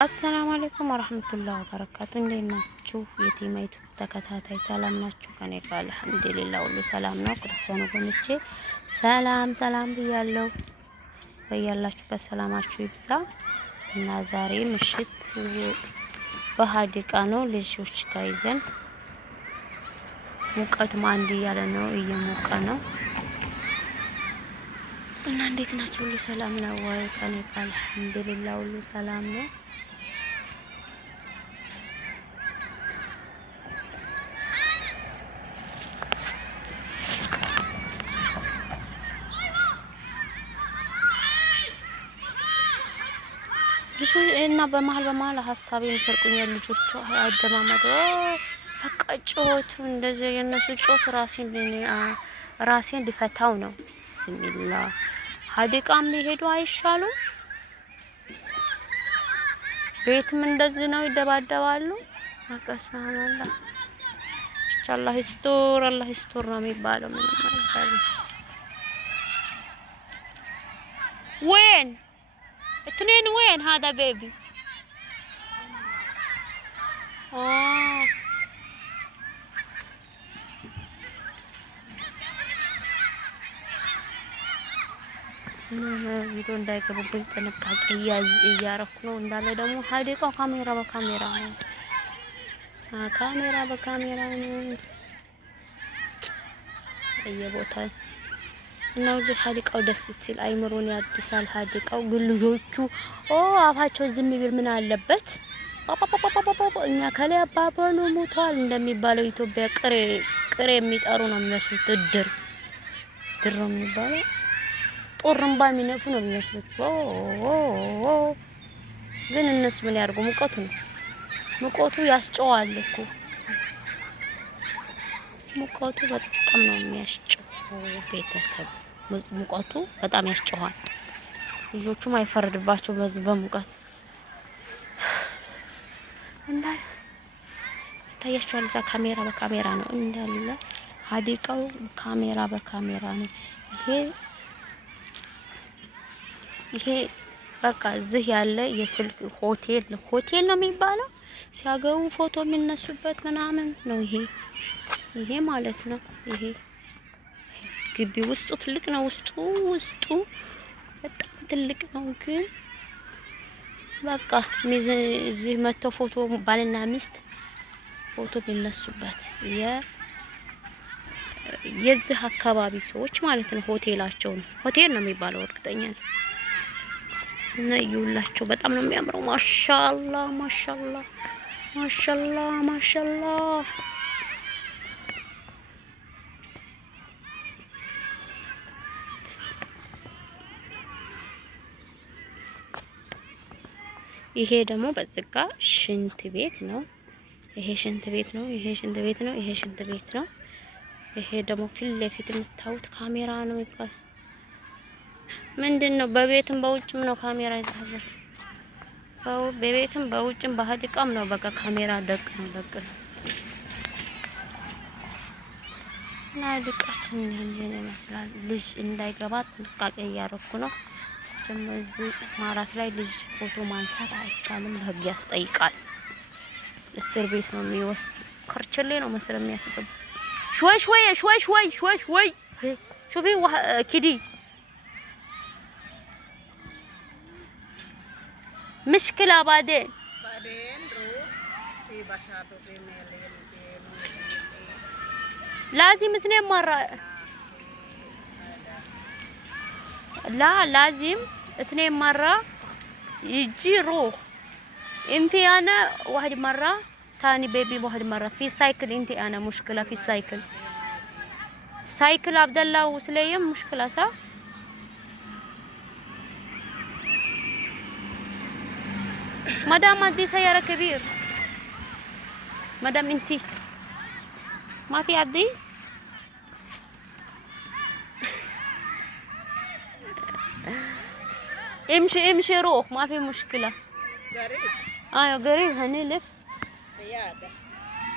አሰላሙ አለይኩም ወራህመቱላሂ ወበረካቱ። እንዴት ናችሁ? የቲማይቱ ተከታታይ ሰላም ናችሁ? ከኔ ጋር አልሐምዱሊላህ ሁሉ ሰላም ነው። ክርስቲያን ወገኖቼ ሰላም ብያለሁ። በያላችሁበት ሰላማችሁ ይብዛ እና ዛሬ ምሽት በሀዲቃ ነው ልጆች ጋር ይዘን ሙቀቱ ማንድ እያለ ነው፣ እየሞቀ ነው እና እንዴት ናችሁ? ሁሉ ሰላም ነው ወይ? ከኔ ጋር አልሐምዱሊላህ ሁሉ ሰላም ነው። ልጅ እና በመሃል ሀሳቤን ይሰርቁኛል ልጆቹ አደማመጡ በቃ ጮቱ እንደዚህ የነሱ ጮት ራሴን ሊፈታው ነው። ቢስሚላህ ሀዲቃም ቢሄዱ አይሻሉም? ቤትም እንደዚህ ነው፣ ይደባደባሉ። አቀስማማላ ኢንሻአላህ አላህ ይስቶር ነው የሚባለው። ምንም አይባልም። ወይን اثنين وين هذا بيبي ቪዲዮ እንዳይገቡብኝ ጥንቃቄ እያረኩ ነው። እንዳለ ደግሞ ሀዲቃው ካሜራ በካሜራ ነው፣ በካሜራ ነው በየቦታው እና ሀዲቃው ደስ ሲል አይምሮን ያድሳል። ሀዲቃው ግን ልጆቹ አፋቸው ዝም ቢል ምን አለበት? እኛ ከላይ አባባሉ ሞቷል እንደሚባለው ኢትዮጵያ ቅሬ የሚጠሩ ነው የሚመስሉት። ድር ነው የሚባለው። ጦርምባ የሚነፉ ነው የሚመስሉት። ግን እነሱ ምን ያርጉ? ሙቀቱ ያስጨዋል እኮ። ሙቀቱ በጣም ነው የሚያስጨው። ቤተሰብ ሙቀቱ በጣም ያስጨዋል። ልጆቹም አይፈረድባቸው በዚህ በሙቀት እና ታያችኋል። እዛ ካሜራ በካሜራ ነው እንዳለ ሀዲቃው ካሜራ በካሜራ ነው። ይሄ በቃ እዚህ ያለ የስልክ ሆቴል ነው የሚባለው። ሲያገቡ ፎቶ የሚነሱበት ምናምን ነው ይሄ ማለት ነው። ይሄ ግቢ ውስጡ ትልቅ ነው። ውስጡ በጣም ትልቅ ነው። ግን በቃ እዚህ መተው ፎቶ ባልና ሚስት ፎቶ የሚነሱበት የዚህ አካባቢ ሰዎች ማለት ነው። ሆቴል ነው የሚባለው እርግጠኛ ነኝ። እና ይውላችሁ በጣም ነው የሚያምረው። ማሻአላህ ይሄ ደግሞ በዝጋ ሽንት ቤት ነው። ይሄ ሽንት ቤት ነው። ይሄ ደግሞ ፊት ለፊት የምታዩት ካሜራ ነው። ምንድነው? በቤትም በውጭም ነው ካሜራ ይዛል። በቤትም በውጭም በሀዲቃም ነው። በቃ ካሜራ ደቅ ነው። እና ሀዲቃችን ይሄን ይመስላል። ልጅ እንዳይገባ ጥንቃቄ እያደረኩ ነው። እዚህ ማራት ላይ ልጅ ፎቶ ማንሳት አይቻልም፣ በህግ ያስጠይቃል። እስር ቤት ነው የሚወስድ። ከርቸሌ ነው መስለም የሚያስገባ። ሾይ ሹፊ ኪዲ مشكلة بعدين في بشاطة في ميلين لازم 2 مرات. لا لازم 2 مرات يجي روح. انت انا 1 مرة ثاني بيبي 1 مرة في سايكل. انت انا مشكلة في سايكل عبد الله وسليم مشكلة صح. مدام عندي سيارة كبير. مدام انتي ما في عدي امشي روح ما في مشكلة. قريب قريب هني لف رياضة.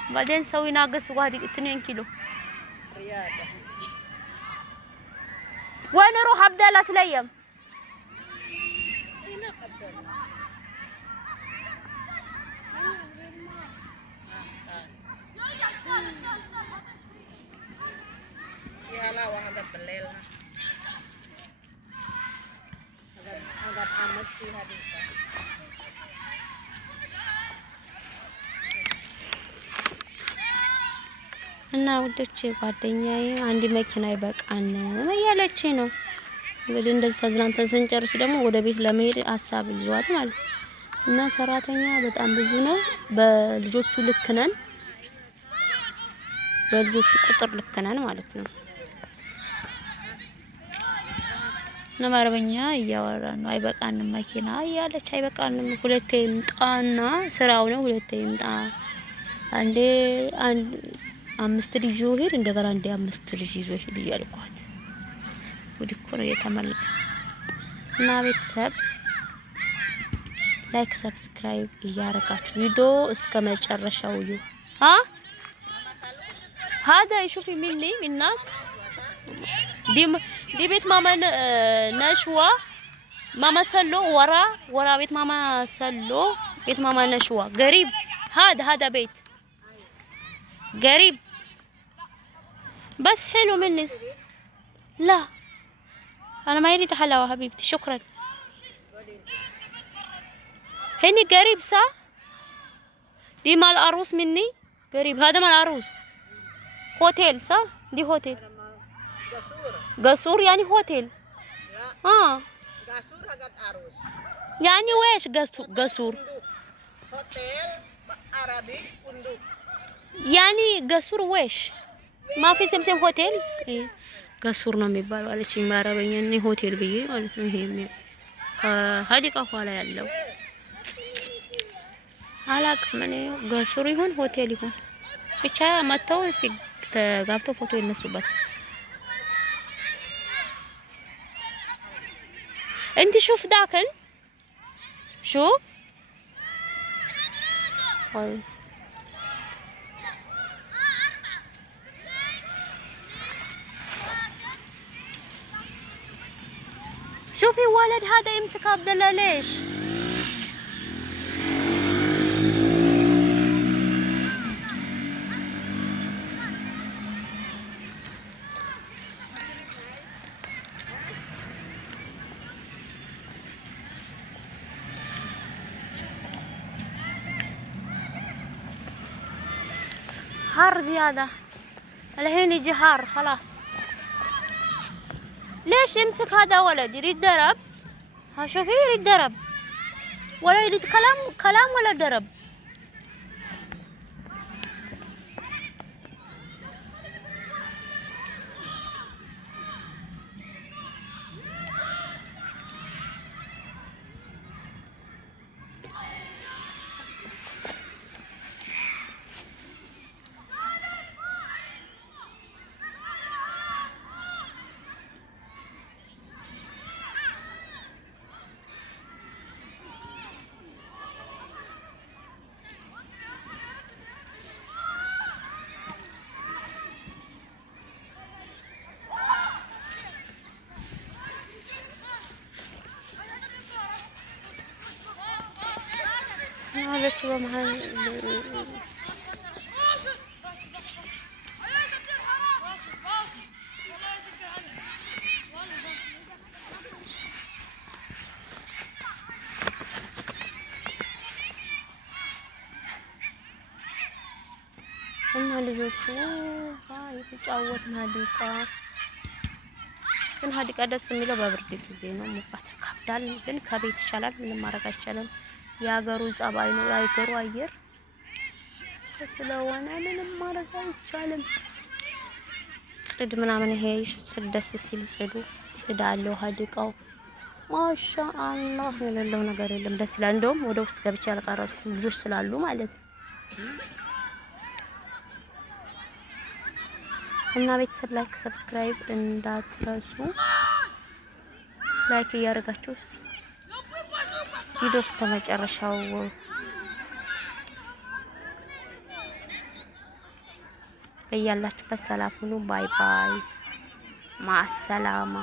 بعدين سوي ناقص 2 كيلو رياضة. وين اروح عبد الله سليم؟ Kalawa agad belel ha. Agad amas pihak dito. እና ውዶቼ ጓደኛዬ አንድ መኪና ይበቃናል እያለችኝ ነው። እንግዲህ እንደዚህ ተዝናንተን ስንጨርስ ደግሞ ወደ ቤት ለመሄድ ሀሳብ ይዟል ማለት ነው። እና ሰራተኛ በጣም ብዙ ነው። በልጆቹ ልክ ነን፣ በልጆቹ ቁጥር ልክ ነን ማለት ነው። እና በአረበኛ እያወራን ነው። አይበቃንም መኪና እያለች አይበቃንም፣ ሁለቴ ይምጣና ስራው ነው። ሁለቴ ይምጣ፣ አንዴ አንድ 5 ልጅ ይዞ ሄድ፣ እንደገና አንዴ 5 ልጅ ይዞ ሄድ እያልኳት ወዲህ እኮ ነው የተመለከ እና ቤተሰብ ላይክ ሰብስክራይብ እያረጋችሁ ቪዲዮ እስከ መጨረሻው እዩ። هذا يشوفي مني منك دي بيت ماما نشوى ماما سلو ورا بيت ماما سلو بيت ماما نشوى قريب. هذا بيت قريب بس حلو مني. لا انا ما يريد حلاوه حبيبتي شكرا. هني قريب صح؟ دي مال العروس مني قريب. هذا مال العروس هوتيل صح؟ دي هوتيل قصور يعني هوتيل. لا قصور حقت عروس يعني ويش قصور؟ هوتيل عربي فندق يعني قصور ويش؟ ما في سمسم هوتيل؟ ايه قصور ነው የሚባለው አለችኝ በአረበኛ። እኔ ሆቴል ብዬ ማለት ነው። ይሄ ከሀዲቃ ኋላ ያለው አላቅም እኔ ገሱር ይሁን ሆቴል ይሁን ብቻ መተው ተጋብተው ፎቶ ይነሱበት። انت شوف داخل شوف شوفي ولد هذا يمسك عبد الله ليش؟ حار زيادة الحين يجي حار خلاص. ليش يمسك هذا ولد يريد درب؟ ها شوفي يريد درب ولا يريد كلام ولا درب. هذا شو محل እና ልጆቹ የተጫወትን ሀዲቃ ግን ሀዲቃ ደስ የሚለው በብርድ ጊዜ ነው። ሙቀት ከብዳል፣ ግን ከቤት ይሻላል። ምንም ማድረግ አይቻልም። የሀገሩ ጸባይ ነው፣ የሀገሩ አየር ስለሆነ ምንም ማድረግ አይቻልም። ጽድ ምናምን ይሄ ጽድ ደስ ሲል ጽድ አለው ሀዲቃው። ማሻአላህ የሌለው ነገር የለም። ደስ ይላል። እንደውም ወደ ውስጥ ገብቼ ያልቀረጽኩም ልጆች ስላሉ ማለት ነው። እና ቤተሰብ ላይክ ሰብስክራይብ እንዳትረሱ። ላይክ እያደረጋችሁ ቪዲዮ እስከ መጨረሻው በያላችሁበት ሰላም ሁኑ። ባይ ባይ ማሰላማ